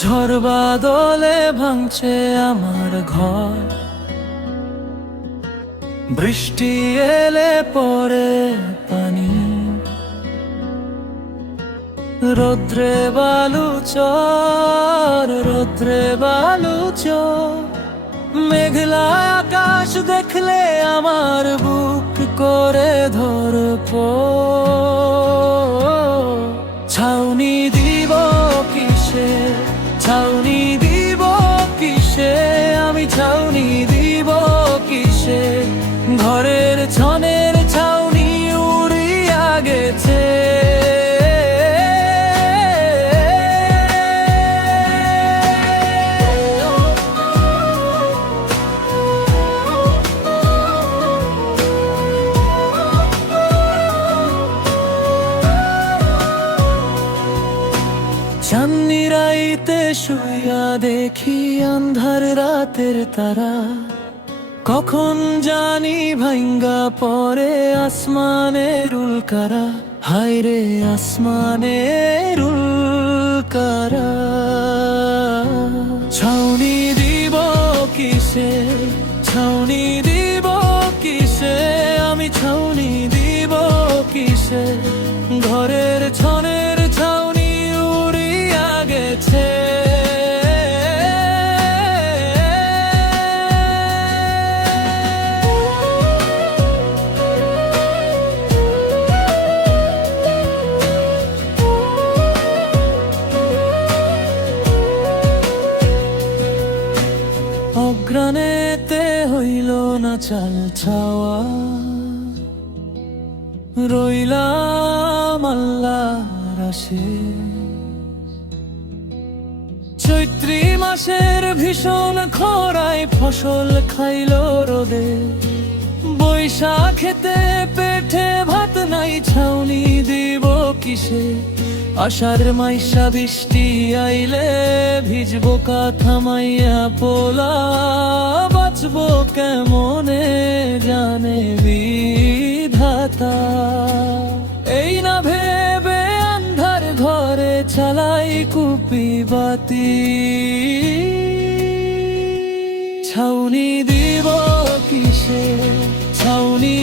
ঝড় বাদলে ভাঙছে আমার ঘর, বৃষ্টি এলে পড়ে পানি, রৌদ্রে বালু চর, রৌদ্রে বালু চর। মেঘলা আকাশ দেখলে আমার বুক করে ধরপ। ছাউনি দিব কিসে, ছাউনি দিব কিসে, আমি ছাউনি দিব কিসে। ঘরের ছনের ছাউনি উড়িয়া গেছে। চাঁদনি রাইতে শুইয়া দেখি আন্ধার রাতের তারা, কখন জানি ভাঙ্গা পরে আসমানের উল্কারা। হায় রে আসমানের উল্কারা। ছাউনি দিব কিসে, ছাউনি দিব কিসে, আমি ছাউনি দিব কিসে। ঘরের ছনের ছাউনি উড়িয়া গেছে। অগ্রাণেতে হইল না চাল ছাওয়া, রইলাম আল্লাহর আশে। চৈত্রী মাসের ভীষণ খরায় ফসল খাইল রোদে। বৈশাখেতে পেটে ভাত নাই, ছাউনি দিব কিসে। আষাঢ় মাইশা বৃষ্টি আইলে ভিজবো কাঁথা মাইয়া পোলা। বাঁচবো কেমনে জানে বিধাতা। এই না ভেবে আন্ধার ঘরে চালাই কুপি বাতি। ছাউনি দিব কিসে, ছাউনি